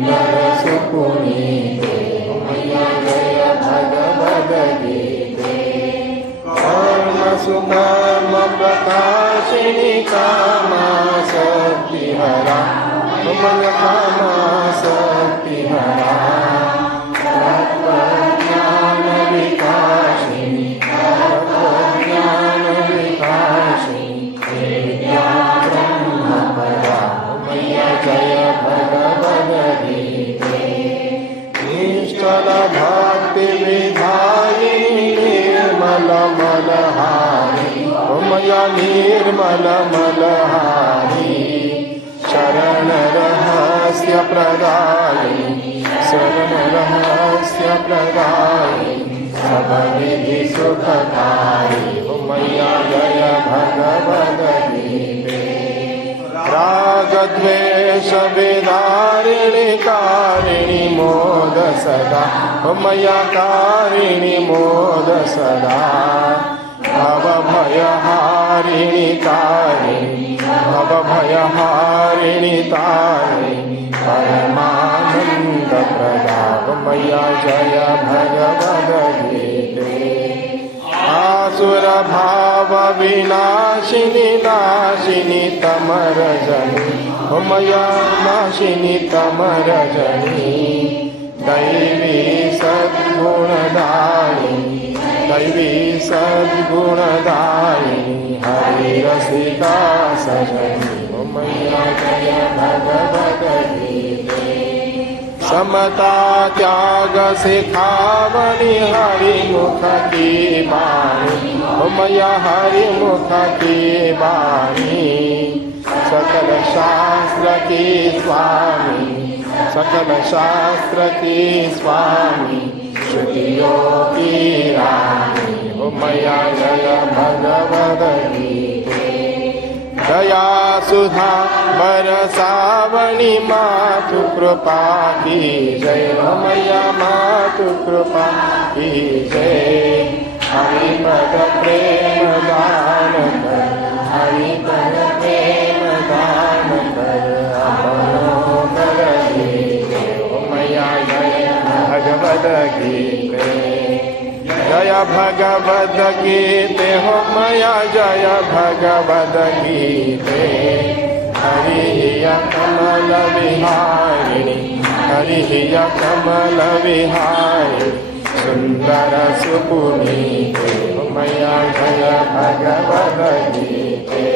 सुंदर सुपुनीते मैया जय भगवद्गीते कर्म सुकर्म प्रकाशिनी कामा शक्तिहरा मन कामा शक्तिहरा तत्वज्ञान विकासिनी तत्वज्ञान विकासिनी विद्या ब्रह्म परा मैया जय भगवद्गीते निश्चल भक्ति विधायिनी निर्मल मलहारी मैया निर्मल मलहारी शरण रहस्य प्रदायिनी शरण रहस्य प्रदायिनी सब विधि सुखकारी मैया जय भगवद्गीते राग द्वेष विदारिणी कारिणी मोद सदा मैया कारिणी मोद सदा भव भयहारिणी तारिणी भव भयहारिणी तारिणी परमानंद प्रदा मैया जय भगवद्गीते आसुर भाव विनाशिनी नाशिनी तमरजनी मैया नाशिनी तमरजनी दैवी सद्गुणदायिनी दैवी सद्गुणदायिनी हरि रसिका सजनी मैया जय भगवद्गीते समता त्याग सिखावनी हरि मुख की बाणी मैया हरि मुख की बाणी सकल शास्त्र की स्वामी सकल शास्त्र की स्वामी श्रुतियों की रानी मैया जय भगवद्गीते दया सुधा बरसावनी मातु कृपा की जय मैया मातु कृपा की जय हरि पद प्रेम दान कर हरि पद प्रेम दान कर अपनो कर दीजिए मैया जय भगवद्गीते जय भगवद्गीते हो मैया जय भगवद्गीते हरि कमल विहारिणी हरि कमल विहारिणी सुंदर सुपुनीते मैया जय भगवद्गीते